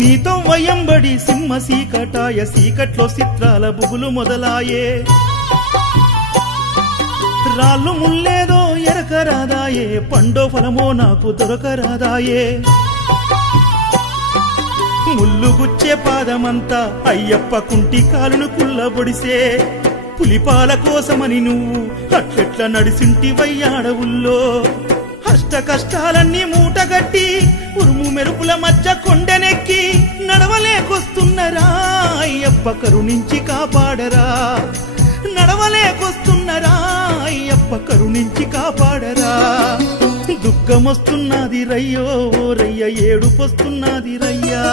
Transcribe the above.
నీతో వయంబడి సింహ సీకటాయ సీకట్లో చిత్రాల బుబులు మొదలాయే రాళ్ళు ముల్లేదో ఎరకరాదాయే పండో ఫలమో నాకు దొరకరాదాయే ముల్లుగుచ్చే పాదమంతా అయ్యప్ప కుంటి కాలును కుల్లబొడిసే పులిపాల కోసమని నువ్వు అట్లెట్ల నడిసింటివయ్యాడవుల్లో అష్ట కష్టాలన్నీ మూటగట్టి ఉరుము మెరుపుల మధ్య కొండనెక్కి నడవలేకొస్తున్నరా అయ్యప్ప కరుణించి కాపాడరా నడవలేకొస్తున్నరా అయ్యప్ప కరుణించి కాపాడరా దుఃఖమొస్తున్నది రయ్యో రయ్య ఏడుపొస్తున్నది రయ్యా